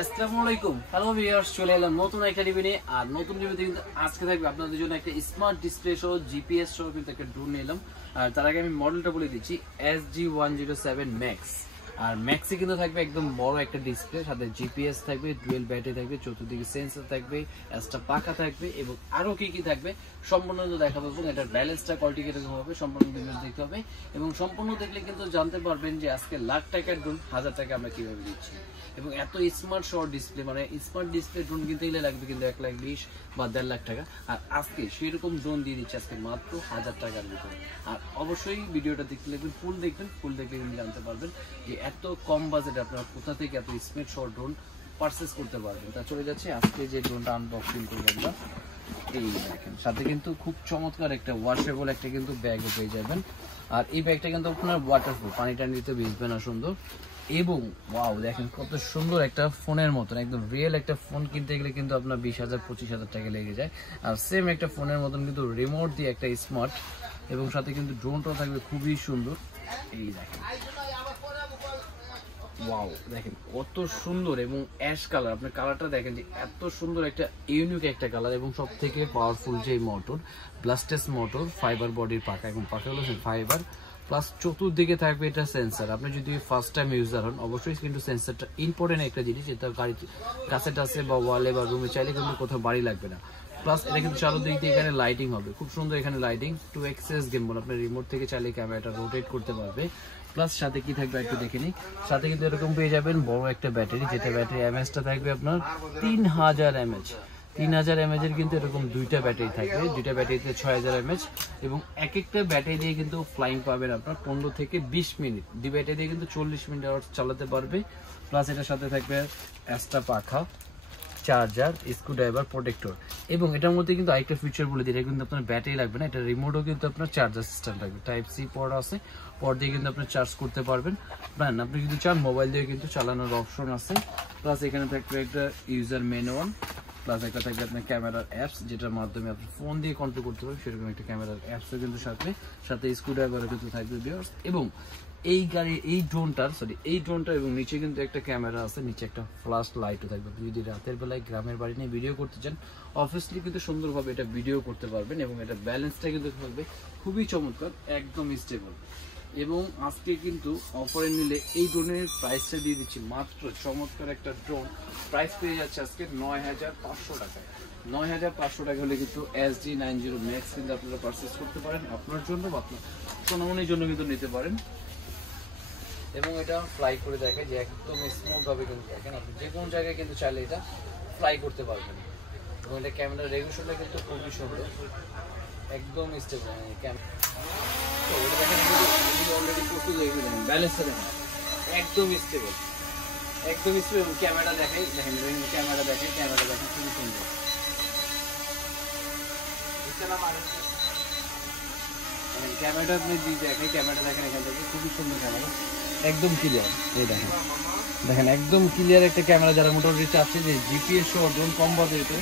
আসসালামু আলাইকুম। Hello viewers, চলে এলাম নতুন একটা রিভিউ নিয়ে। আর নতুন রিভিউতে কিন্তু আজকে থাকবে আপনাদের জন্য একটা স্মার্ট ডিসপ্লে সহ জিপিএস সহ কিন্তু একটা ড্রোন নিলাম। আর তার আগে আমি মডেলটা বলে দিচ্ছি, SG107 ম্যাক্স। আর ম্যাক্সে কিন্তু থাকবে একদম বড় একটা ডিসপ্লে, সাথে জিপিএস থাকবে, ডুয়েল ব্যাটারি থাকবে, চতুর্দিকে সেন্সর থাকবে, এক্সট্রা পাখা থাকবে এবং আরো কি থাকবে সম্পূর্ণ দেখাবো। এবং এটার ব্যালেন্সটা কোয়ালিটি কিরকম হবে সম্পূর্ণ দেখতে হবে। এবং সম্পূর্ণ দেখলে কিন্তু জানতে পারবেন যে আজকে লাখ টাকার ড্রোন 1000 টাকা আমরা কিভাবে দিচ্ছি। এবং এত স্মার্ট শর্ট ডিসপ্লে, মানে স্মার্ট ডিসপ্লে ড্রোন কিনতে গেলে লাগবে কিন্তু 1,20,000 বা 1.5 লাখ টাকা। আর আজকে সেরকম ড্রোন দিয়ে দিচ্ছে আজকে মাত্র 1000 টাকার ভিতরে। আর অবশ্যই ভিডিওটা দেখতে লাগবেন, ফুল দেখবেন, ফুল দেখলে কিন্তু জানতে পারবেন যে এত কম বাজেটে আপনারা কোথা থেকে এত স্মার্ট শর্ট ড্রোন পারচেস করতে পারবেন। তা চলে যাচ্ছে আজকে যে ড্রোনটা আনবক্সিং করবো আমরা। এই দেখেন, সাথে কিন্তু খুব চমৎকার একটা ওয়াশেবল একটা কিন্তু ব্যাগও পেয়ে যাবেন। আর এই ব্যাগটা কিন্তু আপনার ওয়াটারপ্রুফ, পানি টানিতে ভিজবে না, সুন্দর। এবং ওয়াও, দেখেন কত সুন্দর একটা ফোনের মতন, একদম রিয়েল একটা ফোন কিনতে গেলে কিন্তু আপনার 20,000-25,000 টাকা লেগে যায়। আর সেম একটা ফোনের মতন কিন্তু রিমোট দিয়ে একটা স্মার্ট, এবং সাথে কিন্তু ড্রোনটাও থাকবে খুবই সুন্দর। এই দেখেন, ওয়াও, দেখেন কত সুন্দর এবং অ্যাশ কালার। আপনার কালারটা দেখেন যে এত সুন্দর একটা ইউনিক একটা কালার। এবং সব থেকে পাওয়ারফুল যে মোটর, ব্লাস্টেস মোটর, ফাইবার বডির পাখা, এবং পাখা হলো ফাইবার প্লাস চতুর্দিকে থাকবে এটা সেন্সার। আপনি যদি ফার্স্ট টাইম ইউজার হন অবশ্যই কিন্তু সেন্সারটা ইম্পর্টেন্ট একটা জিনিস। এটা গাড়ি কাছে টাছে বা ওয়ালে বা রুমে চাইলে কিন্তু কোথাও বাড়ি লাগবে না। প্লাস এটা কিন্তু চারদিক দিয়ে এখানে লাইটিং হবে, খুব সুন্দর এখানে লাইটিং। 2xs গেমবল, আপনি রিমোট থেকে চাইলে ক্যামেরাটা রোটেট করতে পারবে। প্লাস সাথে কি থাকবে একটু দেখে নিই। সাথে কিন্তু এরকম পেয়ে যাবেন বড় একটা ব্যাটারি, যেটা ব্যাটারি এমএচটা থাকবে আপনার 3000 mAh। 3000 mAh এর কিন্তু এরকম দুইটা ব্যাটারি থাকবে, দুইটা ব্যাটারিতে 6000 mAh। এবং এক একটা ব্যাটারি দিয়ে কিন্তু ফ্লাইং পাবেন আপনার 15 থেকে 20 মিনিট। দুই ব্যাটারি দিয়ে কিন্তু 40 মিনিট চালাতে পারবে। প্লাস এটার সাথে থাকবে এক্সট্রা পাখা, চার্জার, স্ক্রুড্রাইভার, প্রোটেক্টর। এবং এটার মধ্যে কিন্তু আরেকটা ফিচার বলে দিই, এটা কিন্তু আপনার ব্যাটারি লাগবে না, এটা রিমোটও কিন্তু আপনার চার্জার সিস্টেম থাকবে। টাইপ সি পোর্ট আছে, পোর্ট দিয়ে কিন্তু আপনি চার্জ করতে পারবেন। প্ল্যান আপনি যদি চান মোবাইল দিয়ে কিন্তু চালানোর অপশন আছে। প্লাস এখানে থাকবে একটা ইউজার ম্যানুয়াল, প্লাস একটা থাকবে আপনার ক্যামেরার অ্যাপস, যেটার মাধ্যমে আপনি ফোন দিয়ে কন্ট্রোল করতে পারবেন, সেরকম একটা ক্যামেরার অ্যাপসও কিন্তু সাথে স্ক্রুড্রাইভারও কিন্তু থাকবে ভিউয়ার্স। এবং এই ড্রোনটার এবং নিচে কিন্তু একটা ক্যামেরা আছে, নিচে একটা ফ্ল্যাশ লাইটও থাকবে। আপনি যদি রাতের বেলায় গ্রামের বাড়ি নিয়ে ভিডিও করতে চান অবভিয়াসলি কিন্তু সুন্দরভাবে এটা ভিডিও করতে পারবেন। এবং এটা ব্যালেন্সটা কিন্তু থাকবে খুবই চমৎকার, একদম স্টেবল। এবং আজকে কিন্তু অফারে নিলে এই ড্রোনের প্রাইসটা দিয়ে দিচ্ছি মাত্র চমৎকার একটা ড্রোন। প্রাইস পেয়ে যাচ্ছে আজকে 9,500 টাকায়। 9,500 টাকা হলে কিন্তু SG90 ম্যাক্স কিন্তু আপনারা পারচেস করতে পারেন, আপনার জন্য বা আপনার সোনামনির জন্য কিন্তু নিতে পারেন। এবং এটা ফ্লাই করে দেখে যে একদম স্মুথ ভাবে কিন্তু দেখেন আপনি যে কোনো জায়গায় কিন্তু চাইলে এটা ফ্লাই করতে পারবেন। এবং এটা ক্যামেরা রেগুলেশনটা কিন্তু খুবই সুন্দর, একদম স্টেবল ক্যামেরা। তো এটা দেখেন অলরেডি প্রস্তুত হয়ে গেলেন, ব্যালেন্সটা দেখেন একদম স্টেবল, একদম স্টেবল। ক্যামেরা দেখেন ক্যামেরা দেখেন খুবই সুন্দর। ক্যামেরাটা আপনি দেখেন, ক্যামেরাটা দেখেন এখান থেকে খুবই সুন্দর ক্যামেরা, একদম ক্লিয়ার। এই দেখেন একদম ক্লিয়ার একটা ক্যামেরা। যারা মোটামুটি চাচ্ছে যে জিপিএস সহ ড্রোন কম বাজেটে,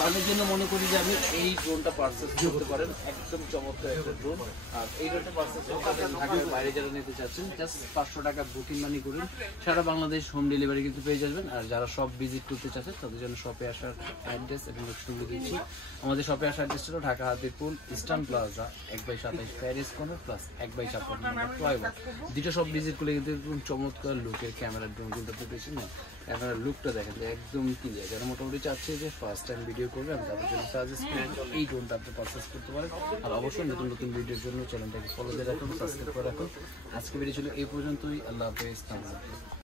তাদের জন্য মনে করি যে আপনি এই ড্রোনটা পারচেস করতে পারেন, একদম চমৎকার একটা ড্রোন। আর এই ড্রোনটা পারচেস করতে ঢাকার বাইরে যারা নিতে চাচ্ছেন জাস্ট 500 টাকা বুকিং মানি করুন, সারা বাংলাদেশ হোম ডেলিভারি কিন্তু পেয়ে যাবেন। আর যারা সব ভিজিট করতে চাচ্ছেন তাদের জন্য শপে আসার অ্যাড্রেস এবং লোকেশন দিচ্ছি। আমাদের শপে আসার অ্যাড্রেস হলো Dhaka Hatirpul eastern plaza 1/27 Paris corner plus 1/56 number Toybar. দুটো সব ভিজিট করলে কিন্তু চমৎকার লুকের ক্যামেরা ড্রোন কিন্তু আপনি পেয়েছেন না। ক্যামেরার লুকটা দেখেন একদম ক্লিয়ার। যারা মোটামুটি চাচ্ছে যে ফার্স্ট টাইম ভিডিও করবেন তাদের জন্য সাজেস্ট করেন এই ড্রোনটা আপনি পারচেস করতে পারেন। আর অবশ্যই নতুন নতুন ভিডিওর জন্য চ্যানেলটাকে ফলো দিয়ে রাখুন, সাবস্ক্রাইব করে রাখুন। আজকে ভিডিও ছিল এই পর্যন্তই। আল্লাহ হাফেজ।